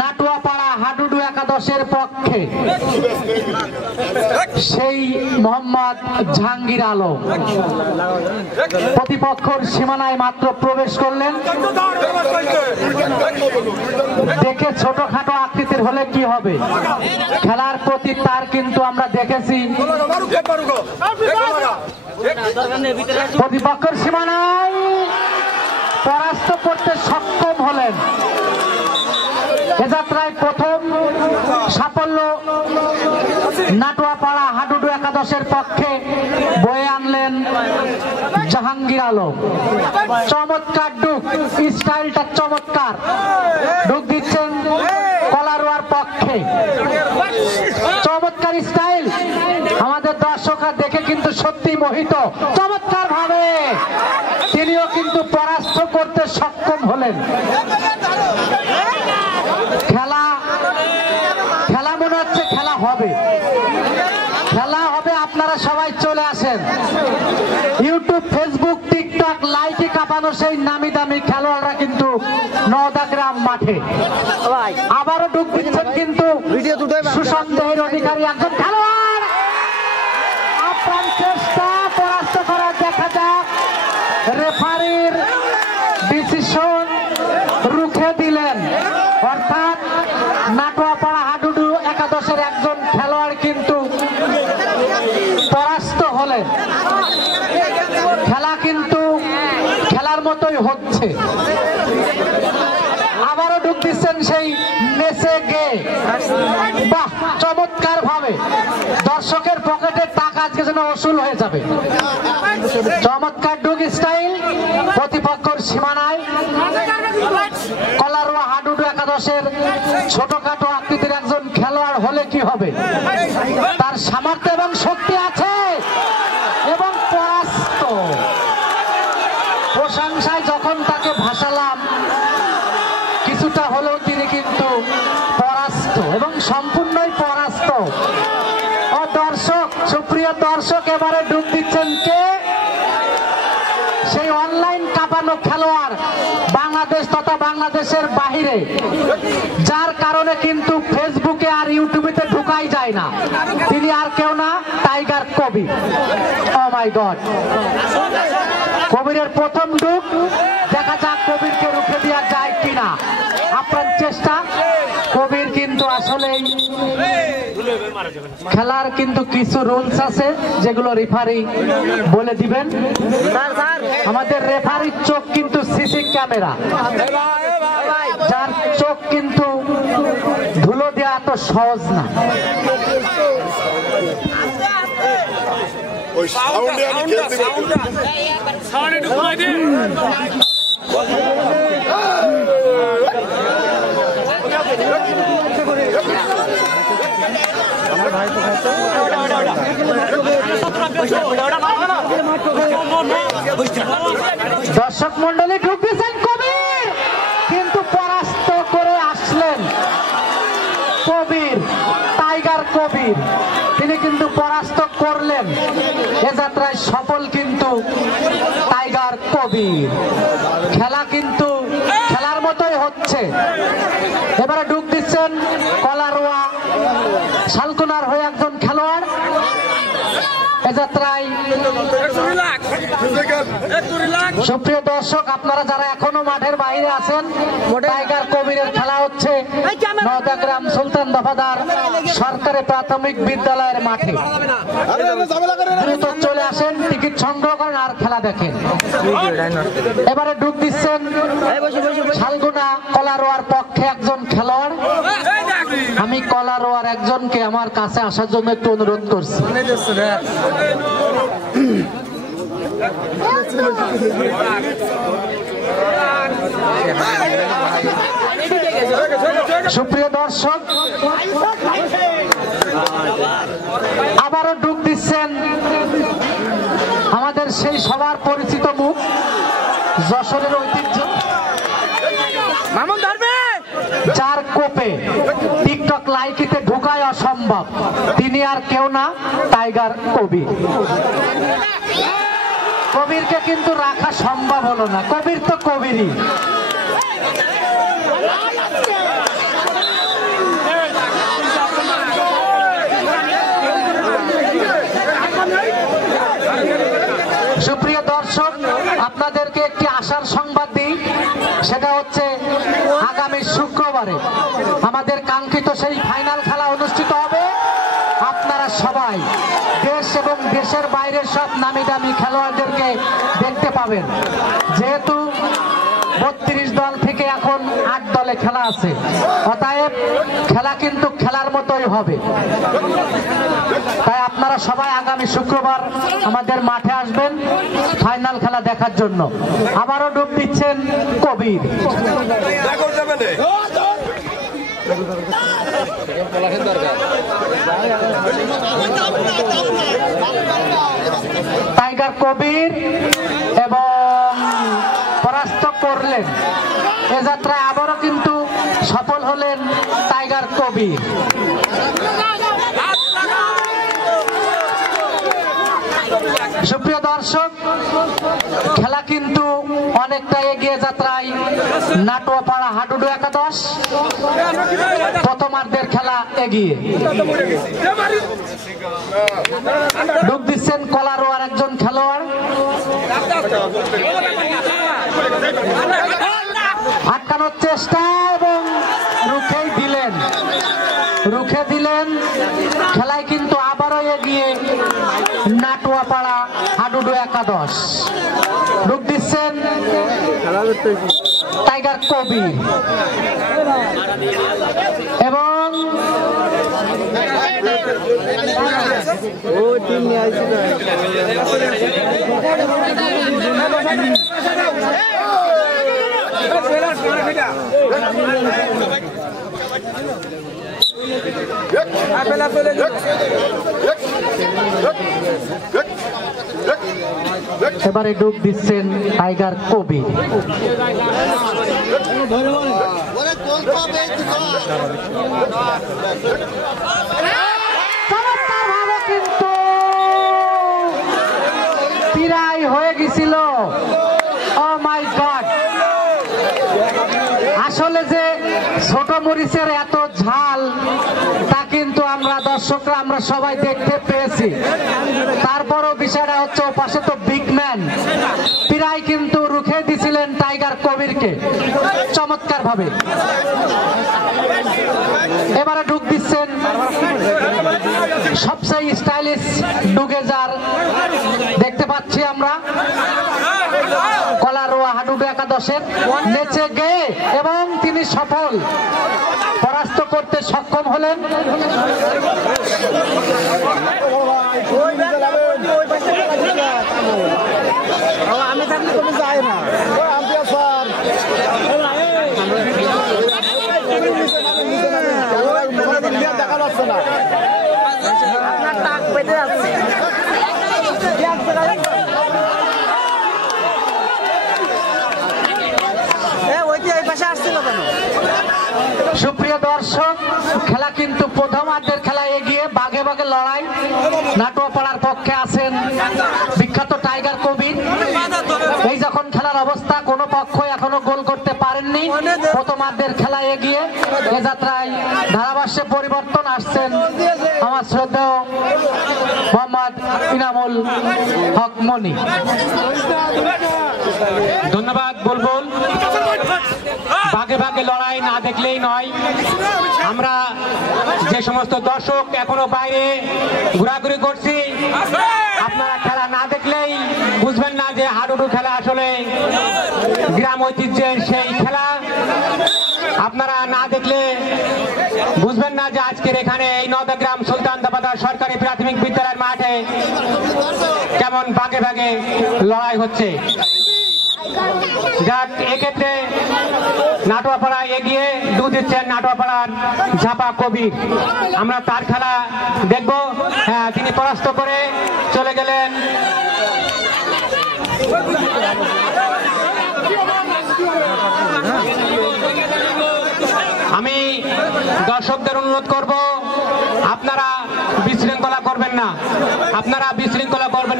নাটুয়াপাড়া হাডুডু একাদশের পক্ষে সেই মোহাম্মদ জাহাঙ্গীর আলম প্রতিপক্ষের সীমানায় মাত্র প্রবেশ করলেন। দেখে ছোটখাটো আকৃতির হলে কি হবে, খেলার প্রতি তার কিন্তু আমরা দেখেছি প্রতিপক্ষের সীমানায় পরাস্ত করতে সক্ষম হলেন। এ যাত্রায় প্রথম সাফল্য নাটুয়াপাড়া হাডুডু একাদশের পক্ষে বয়ে আনলেন জাহাঙ্গীর আলম। চমৎকার ডুক, স্টাইলটা চমৎকার। ডুক দিচ্ছেন কলারোয়ার পক্ষে, চমৎকার স্টাইল। আমাদের দর্শকরা দেখে কিন্তু সত্যি মোহিত। চমৎকার ভাবে তিনিও কিন্তু পরাস্ত করতে সক্ষম হলেন। খেলা মনে হচ্ছে খেলা হবে, আপনারা সবাই চলে আসেন। ইউটিউব, ফেসবুক, টিকটক লাইকে কাঁপানো সেই নামি দামি খেলোয়াড়রা কিন্তু নওদাগ্রাম মাঠে আবারও ঢুক দিচ্ছেন কিন্তু সুসন্দেহের অধিকারী একজন খেলোয়াড়। আপ্রাণ চেষ্টা পরাস্ত করার, দেখা যাক রেফারির ডিসিশন রুখে দিলেন। অর্থাৎ নাটুয়াপাড়া হাডুডু একাদশের একজন খেলোয়াড় কিন্তু পরাস্ত হলেন। খেলা কিন্তু খেলার মতোই হচ্ছে। আবারও ঢুক দিচ্ছেন সেই মেসে গে। বাহ, চমৎকার ভাবে দর্শকের পকেটের টাকা আজকে যেন ওসুল হয়ে যাবে। চমৎকার ডুক স্টাইল। প্রতিপক্ষের সীমানায় কলারোয়া হাডুডু একাদশের ছোটখাটো আকৃতির একজন খেলোয়াড় হলে কি হবে, তার সামর্থ্য এবং শক্তি আছে এবং পরাস্ত। প্রশংসায় যখন তাকে ভাসালাম, কিছুটা হলেও তিনি কিন্তু পরাস্ত এবং সম্পূর্ণই পরাস্ত। ও দর্শক, সুপ্রিয় দর্শক, এবারে ডুব দিচ্ছেন কে? সেই অনলাইন কাঁপানো খেলোয়াড় বাংলাদেশ তথা বাংলাদেশের বাহিরে, যার কারণে কিন্তু ফেসবুকে আর ইউটিউবে ঢুকাই যায় না। তিনি আর কেউ না, টাইগার কবির। ও মাই গড, কবিরের প্রথম ডুব। দেখা যাক কবিরকে রুখে দেওয়া যায় কিনা। আপনার চেষ্টা। কবির কিন্তু আসলে খেলার কিন্তু কিছু রুলস আছে যেগুলো রেফারি বলে দিবেন। আমাদের রেফারির চোখ কিন্তু সিসি ক্যামেরা, যার চোখ কিন্তু ধুলো দেওয়া এত সহজ না। দর্শক মন্ডলী ঢুকতেছেন কবির, কিন্তু পরাস্ত করে আসলেন কবির, টাইগার কবির। তিনি কিন্তু পরাস্ত করলেন। এ যাত্রায় সফল কিন্তু টাইগার কবির। খেলা কিন্তু খেলার মতোই হচ্ছে। এবারে ঢুক দিচ্ছেন কলারোয়া শালকুনার হয়ে একজন খেলোয়াড়। এ যাত্রায় সুপ্রিয় দর্শক, আপনারা যারা এখনো মাঠের বাইরে আছেন, টাইগার কবিরের খেলা হচ্ছে নওদাগ্রাম সুলতান দফাদার সরকারি প্রাথমিক বিদ্যালয়ের মাঠে। দ্রুত চলে আসেন, টিকিট সংগ্রহ করেন আর খেলা দেখেন। এবারে ঢুক দিচ্ছেন শালগুনা কলারোয়ার পক্ষে একজন খেলোয়াড়। আমি কলারোয়ার একজনকে আমার কাছে আসার জন্য একটু অনুরোধ করছি। সুপ্রিয় দর্শক, আবারও ঢুক দিচ্ছেন আমাদের সেই সবার পরিচিত মুখ, যশোরের ঐতিহ্য, যার কোপে টিকটক লাইকিতে ঢুকায় অসম্ভব, তিনি আর কেউ না, টাইগার কবির। কবিরকে কিন্তু রাখা সম্ভব হলো না। কবির তো কবিরই। সেটা হচ্ছে আগামী শুক্রবারে আমাদের কাঙ্ক্ষিত সেই ফাইনাল খেলা অনুষ্ঠিত হবে। আপনারা সবাই দেশ এবং দেশের বাইরের সব নামি দামি খেলোয়াড়দেরকে দেখতে পাবেন। যেহেতু 32 দল থেকে এখন 8 দলে খেলা আছে, অতএব খেলা কিন্তু খেলার মতোই হবে। তাই আপনারা সবাই আগামী শুক্রবার আমাদের মাঠে আসবেন ফাইনাল খেলা দেখার জন্য। আবারও ডুব দিচ্ছেন কবির। টাইগার কবির এবং পরাস্ত করলেন। এ যাত্রায় আবারও কিন্তু সফল হলেন টাইগার কবির। সুপ্রিয় দর্শক, খেলা কিন্তু অনেকটা এগিয়ে যাত্রায় নাটুয়াপাড়া হাডুডু একাদশ প্রথমার্ধের খেলা এগিয়ে। ডুব দিচ্ছেন কলারোয়ার একজন খেলোয়াড়। আটকানোর চেষ্টা এবং রুখে দিলেন। খেলায় কিন্তু আবারও এগিয়ে নাটুয়াপাড়া হাডুডু একাদশ। ডুব দিচ্ছেন টাইগার কবির এবং এবারে ডুব দিচ্ছেন টাইগার কবির। চমৎকারভাবে কিন্তু প্রায় হয়ে গেছিল। ও মাই গড, আসলে যে ছোট মরিচের এত ঝাল তা কিন্তু আমরা দর্শকরা আমরা সবাই দেখতে পেয়েছি। তারপরও বিষয়টা হচ্ছে ও পাশে তো বিগ ম্যান, প্রায় কিন্তু রুখে দিছিলেন টাইগার কবিরকে চমৎকার ভাবে। এবারে ডুব দিচ্ছেন সবচেয়ে স্টাইলিশ ডুগেজার দেখতে পাচ্ছি আমরা কলারোয়া হাডুডু একাদশের নেচে গিয়ে, এবং তিনি সফল পরাস্ত করতে সক্ষম হলেন। আমি থাকলে তুমি যাই না দেখা যাচ্ছে না, আপনার টাক পেতে যাচ্ছে। সুপ্রিয় দর্শক, খেলা কিন্তু প্রথমার্ধের খেলা এগিয়ে, বাঘে বাঘে লড়াই। নাটুয়াপাড়ার পক্ষে আছেন বিখ্যাত টাইগার কবির। এই যখন খেলার অবস্থা, কোনো পক্ষ এখনো গোল করতে পারেননি। প্রথমার্ধের খেলা এগিয়ে, এ যাত্রায় ধারাভাষ্যে পরিবর্তন আসছেন আমার শ্রদ্ধেয় মোহাম্মদ ইনামুল হক মনি। ধন্যবাদ বুলবুল। ভাগে ভাগে লড়াই না দেখলেই নয়। আমরা যে সমস্ত দর্শক এখনো বাইরে ঘোরাঘুরি করছি, আপনারা খেলা না দেখলেই বুঝবেন না যে হাডুডু খেলা আসলে গ্রাম ঐতিহ্যের সেই খেলা। আপনারা না দেখলে বুঝবেন না যে আজকের এখানে এই নওদাগ্রাম সুলতান দাবাদার সরকারি প্রাথমিক বিদ্যালয়ের মাঠে কেমন ভাগে ভাগে লড়াই হচ্ছে। যাক, এক্ষেত্রে নাটুয়াপাড়া এগিয়ে ডুব দিচ্ছেন নাটুয়াপাড়ার ঝাপা কবির। আমরা তার খেলা দেখব। হ্যাঁ, তিনি পরাস্ত করে চলে গেলেন। আমি দর্শকদের অনুরোধ করব, আপনারা বিশৃঙ্খলা করবেন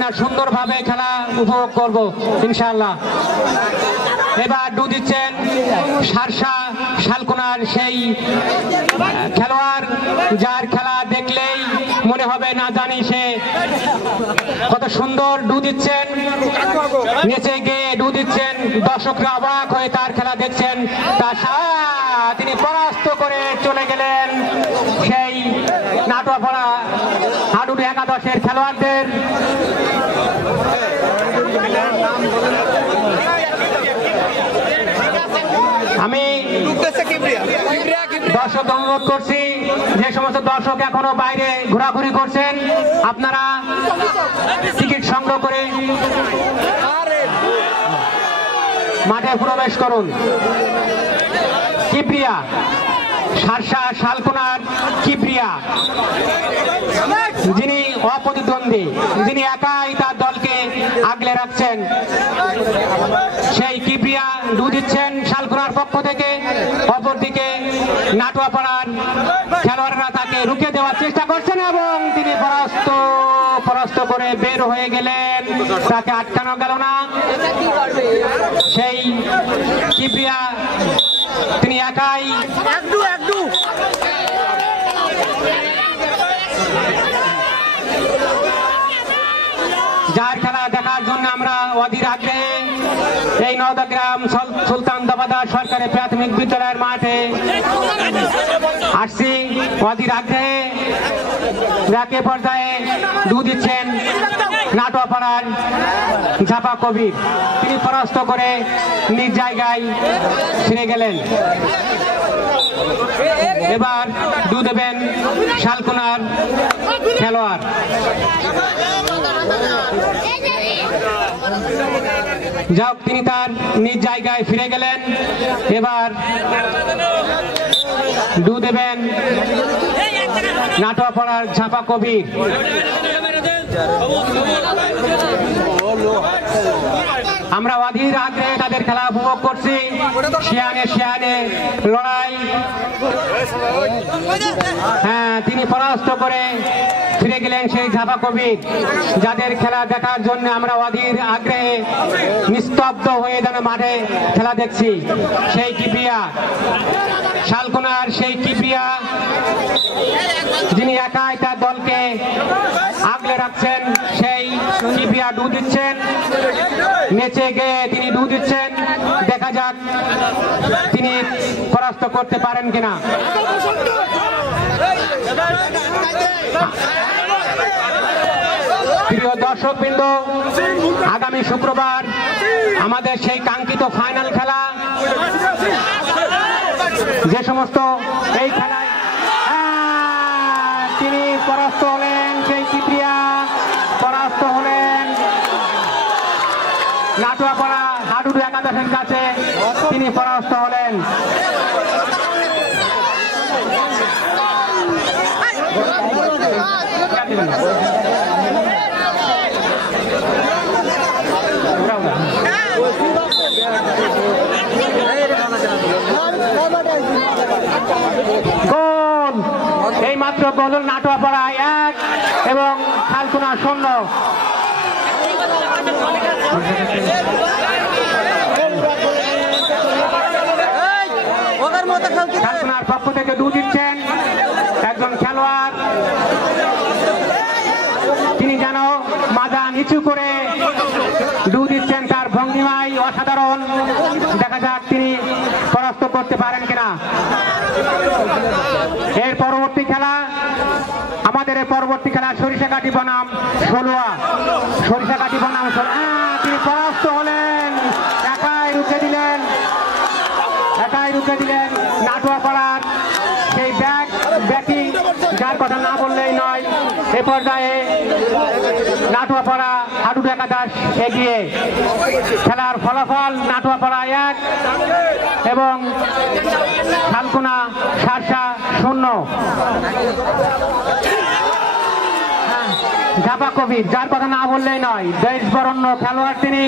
না, সুন্দরভাবে খেলা উপভোগ করব ইনশাআল্লাহ। এবার ডু দিচ্ছেন সারসা শালকোনার সেই খেলোয়াড়, যার খেলা দেখলেই মনে হবে না জানি সে কত সুন্দর ডু দিচ্ছেন, নিচে গিয়ে ডু দিচ্ছেন, দর্শকরা অবাক হয়ে তার খেলা দেখছেন। তিনি পরাস্ত করে চলে গেলেন সেই নাটোয়াপাড়া হাডুডু একাদশের খেলোয়াড়দের। আমি দর্শক অনুরোধ করছি, যে সমস্ত দর্শক এখনো বাইরে ঘোরাঘুরি করছেন, আপনারা টিকিট সংগ্রহ করে মাঠে প্রবেশ করুন। কিবরিয়া সারসা শালকোনার কিবরিয়া, যিনি অপ্রতিদ্বন্দ্বী, যিনি একাই তার দলকে আগলে রাখছেন, সেই কিবরিয়া ডু দিচ্ছেন শালকোনার পক্ষ থেকে। অপরদিকে নাটোয়াপাড়ার খেলোয়াড়রা তাকে রুখে দেওয়ার চেষ্টা করছেন এবং তিনি পরাস্ত করে বের হয়ে গেলেন, তাকে আটকানো গেল না। সেই কিবরিয়া তিনি একাই যার খেলা দেখার জন্য আমরা অধীর আগ্রহে এই নওদাগ্রাম সুলতান দফাদার সরকারি প্রাথমিক বিদ্যালয়ের মাঠে আসছি। অধীর আগ্রহে একে পর্যায়ে ডু দিচ্ছেন নাটোয়াপাড়ার ঝাপা কবির, তিনি পরাস্ত করে নিজ জায়গায় ফিরে গেলেন। এবার ডু দেবেন শালকোনার খেলোয়াড়। যাক, তিনি তার নিজ জায়গায় ফিরে গেলেন। এবার ডু দেবেন নাটোয়াপাড়ার ঝাপা কবির। আমরা অধীর আগ্রহে তাদের খেলা উপভোগ করছি। শিয়ানে লড়াই, হ্যাঁ, তিনি পরাস্ত করে ফিরে গেলেন সেই ঝাপা কবির, যাদের খেলা দেখার জন্য আমরা অধীর আগ্রহে নিস্তব্ধ হয়ে যেন মাঠে খেলা দেখছি। সেই কিবরিয়া শালকোনার, সেই কিবরিয়া যিনি একাই তার দলকে আগলে রাখছেন, সেই কিবরিয়া ডু দিচ্ছেন, নেচে গিয়ে তিনি ডু দিচ্ছেন। দেখা যাক তিনি পরাস্ত করতে পারেন কিনা। প্রিয় দর্শকবৃন্দ, আগামী শুক্রবার আমাদের সেই কাঙ্ক্ষিত ফাইনাল খেলা, যে সমস্ত এই খেলায় তিনি পরাস্ত হলেন, সেই কিবরিয়া পরাস্ত হলেন নাটোয়াপাড়া হাডুডু একাদশের কাছে, তিনি পরাস্ত হলেন। গোল এই মাত্র গোল নাটোয়াপাড়া 1 এবং শালকোনা 0। শালকোনার পক্ষ থেকে ডু দিচ্ছেন একজন খেলোয়াড়, তিনি যেন মাজা নিচু করে ডু দিচ্ছেন, তার ভঙ্গিমাই অসাধারণ। দেখা যাক তিনি পরাস্ত করতে পারেন কিনা। এর পরবর্তী খেলা, আমাদের পরবর্তী খেলা সরিষাকাঠি বনাম ষোলোয়া। সরিষাকাঠি বনাম তিনি পরাস্ত হলেন, একাই রুখে দিলেন নাটোয়াপাড়ার সেই ব্যাকি, যার কথা না বললেই নয়। এ পর্যায়ে নাটোয়াপাড়া হাডুডু একাদশ এগিয়ে। খেলার ফলাফল নাটোয়াপাড়া 1 এবং শালকোনা সারসা 0। ঝাপা কবির, যার কথা না বললেই নয়, দেশ বরণ্য খেলোয়াড় তিনি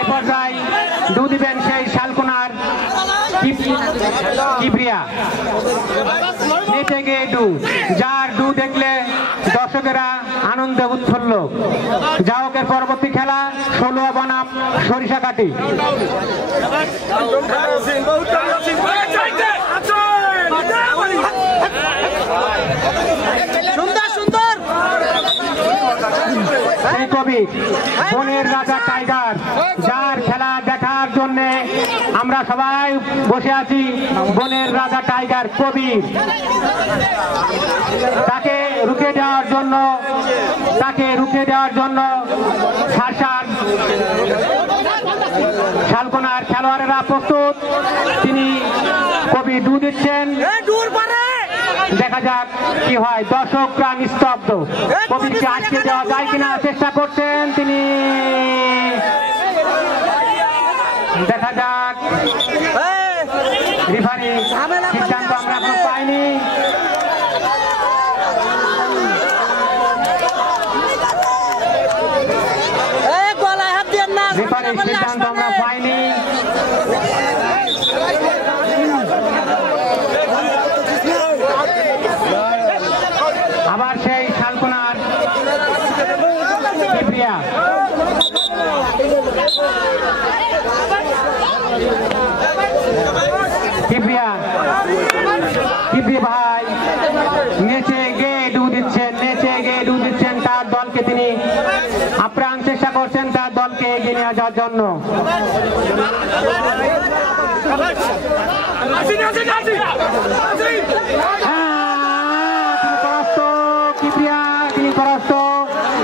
এ পর্যায়ে ডু দিবেন সেই শালকোনার কিবরিয়া, নেচে গিয়ে ডু, যার ডু দেখলে দর্শকেরা আনন্দ আনন্দে উৎফুল্ল। যাহকের পরবর্তী খেলা 16 বনাম সরিষাকাটি। সেই কবি বনের রাজা টাইগার, যার খেলা দেখার জন্য আমরা সবাই বসে আছি। বনের রাজা টাইগার কবির, তাকে রুখে দেওয়ার জন্য শালকোনার খেলোয়াড়েরা প্রস্তুত। তিনি কবি ডু দিচ্ছেন, দেখা যাক কি হয়। দর্শকরা নিস্তব্ধ, কবিকে আটকে দেওয়া যায় কিনা চেষ্টা করছেন তিনি। দেখা যাক, রেফারি সিদ্ধান্ত আমরা এখনো পাইনি। রেফারি সিদ্ধান্ত আমরা পাইনি। আবার সেই শালকোনার কিপ্রিয়া, ভাই নেচে গিয়ে ডু দিচ্ছেন, তার দলকে তিনি আপ্রাণ চেষ্টা করছেন তার দলকে এগিয়ে নিয়ে যাওয়ার জন্য। তিনি পরাস্ত,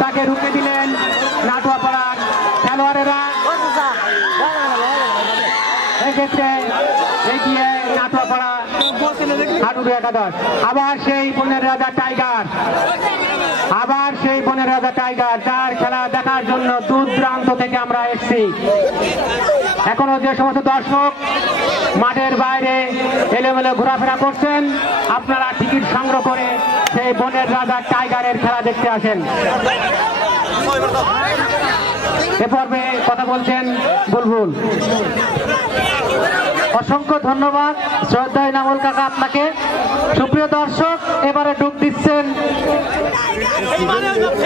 তাকে রুখে দিলেন নাটুয়াপাড়ার খেলোয়াড়েরা। এক্ষেত্রে এগিয়ে নাটুয়াপাড়া হাডুডু একাদশ। আবার সেই বনের রাজা টাইগার, যার খেলা দেখার জন্য দূর দূরান্ত থেকে আমরা এসেছি। এখনো যে সমস্ত দর্শক মাঠের বাইরে এলোমেলো ঘোরাফেরা করছেন, আপনারা টিকিট সংগ্রহ করে সেই বনের রাজা টাইগারের খেলা দেখতে আসেন। এ পর্বে কথা বলছেন বুলবুল। অসংখ্য ধন্যবাদ শ্রদ্ধা ইনামুল কাকা আপনাকে। সুপ্রিয় দর্শক, এবারে ডুব দিচ্ছেন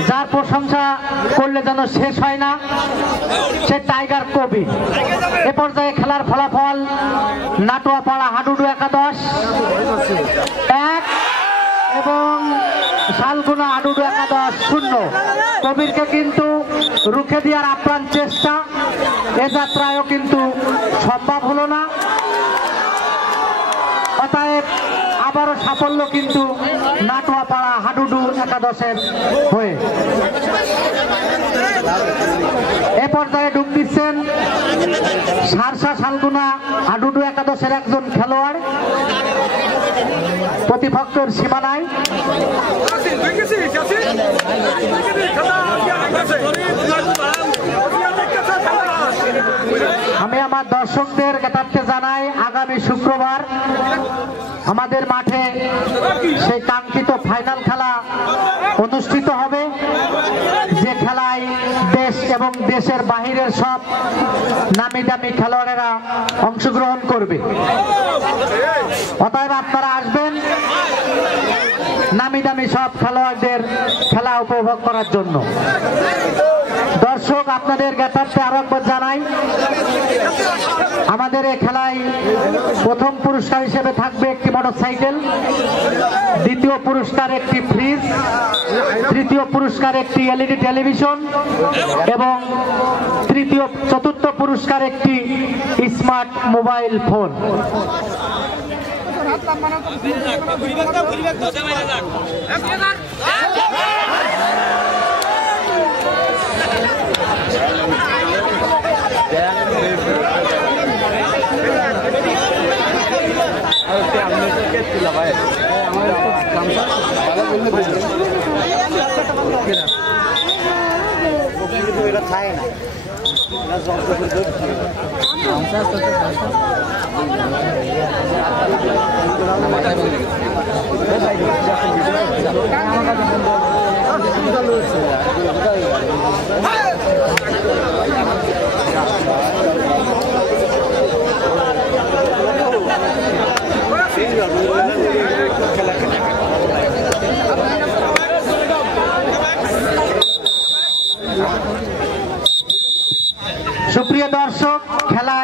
যার প্রশংসা করলে যেন শেষ হয় না, সে টাইগার কবি। এ পর্যায়ে খেলার ফলাফল নাটুয়াপাড়া হাডুডু একাদশ 1 এবং শালকোনা হাডুডু একাদশ 0। কবিরকে কিন্তু রুখে দেওয়ার আপ্রাণ চেষ্টা এ যাত্রায়ও কিন্তু সম্ভব হলো না। অতএব আবারও সাফল্য কিন্তু নাটুয়াপাড়া হাডুডু একাদশের হয়ে। এ পর্যায়ে ডুব দিচ্ছেন সারসা শালকোনা হাডুডু একাদশের একজন খেলোয়াড় প্রতিপক্ষের সীমানায়। আমি আমার দর্শকদের জ্ঞাতার্থে জানাই, আগামী শুক্রবার আমাদের মাঠে সেই কাঙ্ক্ষিত ফাইনাল খেলা অনুষ্ঠিত হবে, যে খেলায় দেশ এবং দেশের বাহিরের সব নামি দামি খেলোয়াড়েরা অংশগ্রহণ করবে। অতএব আপনারা আসবেন নামি দামি সব খেলোয়াড়দের খেলা উপভোগ করার জন্য। দর্শক, আপনাদের জ্ঞাতার্থে আরো একবার জানাই, আমাদের এই খেলায় প্রথম পুরস্কার হিসেবে থাকবে একটি মোটরসাইকেল, দ্বিতীয় পুরস্কার একটি ফ্রিজ, তৃতীয় পুরস্কার একটি এলইডি টেলিভিশন এবং চতুর্থ পুরস্কার একটি স্মার্ট মোবাইল ফোন। সুপ্রিয় দর্শক, খেলা